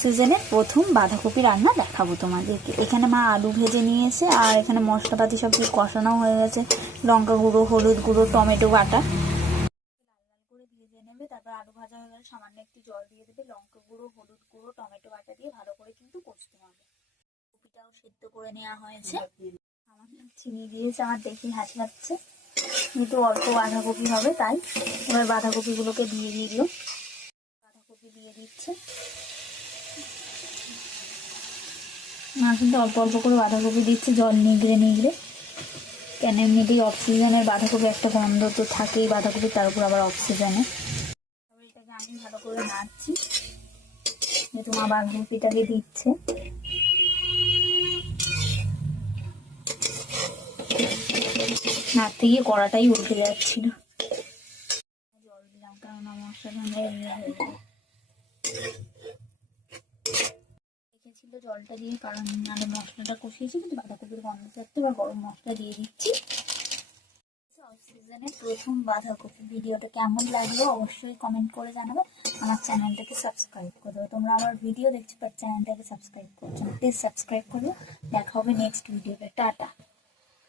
সিজনের প্রথম বাঁধাকপি রান্না দেখাবো তোমাদেরকে। এখানে মা আলু ভেজে নিয়েছে, আর এখানে মশলাপাতি সব কিছু কষানো হয়ে গেছে। লঙ্কা গুঁড়ো, হলুদ গুঁড়ো, টমেটো বাটা লাল লাল করে ভেজে নেবে। তারপর আলু ভাজা হয়ে গেলে সামান্য একটু জল দিয়ে দেবে। লঙ্কা গুঁড়ো, হলুদ গুঁড়ো, টমেটো বাটা দিয়ে ভালো করে কিন্তু কষতে হবে। কপিটাও সেদ্ধ করে নেওয়া হয়েছে। আমার চিনি দিয়েছে, আমার দেখে হাসি লাগছে, কিন্তু অল্প বাঁধাকপি হবে তাই। এবার বাঁধাকপিগুলোকে দিয়ে দিল। বাঁধাকপি দিয়ে দিচ্ছে। মা কিন্তু অল্প অল্প করে বাঁধাকপি দিচ্ছে, জল নিগড়ে নিগড়ে। কেন এমনিতেই অক্সিজেনের বাঁধাকপি একটা গন্ধ তো থাকেই বাঁধাকপি, তার উপর আবার অক্সিজেনে। তারপর এটাকে আমি ভালো করে নাড়ছি, যেহেতু মা বাঁধাকপিটাকে দিচ্ছে। নাড়তে গিয়ে কড়াটাই উল্টে যাচ্ছিল। জল দিলাম, কেননা মশলা হয়ে যাবে। রেখেছিল জলটা দিয়ে, কারণ আমি মশলাটা কষিয়েছি কিন্তু বাঁধাকপির গন্ধ থাকতে। এবার গরম মশলা দিয়ে দিচ্ছি। সিজনের প্রথম বাঁধাকপি। ভিডিওটা কেমন লাগলো অবশ্যই কমেন্ট করে জানাবে। আমার চ্যানেলটাকে সাবস্ক্রাইব করে দেবো। তোমরা আমার ভিডিও দেখছো বাট চ্যানেলটাকে সাবস্ক্রাইব করছো না, প্লিজ সাবস্ক্রাইব করবে। দেখা হবে নেক্সট ভিডিওতে। টাটা।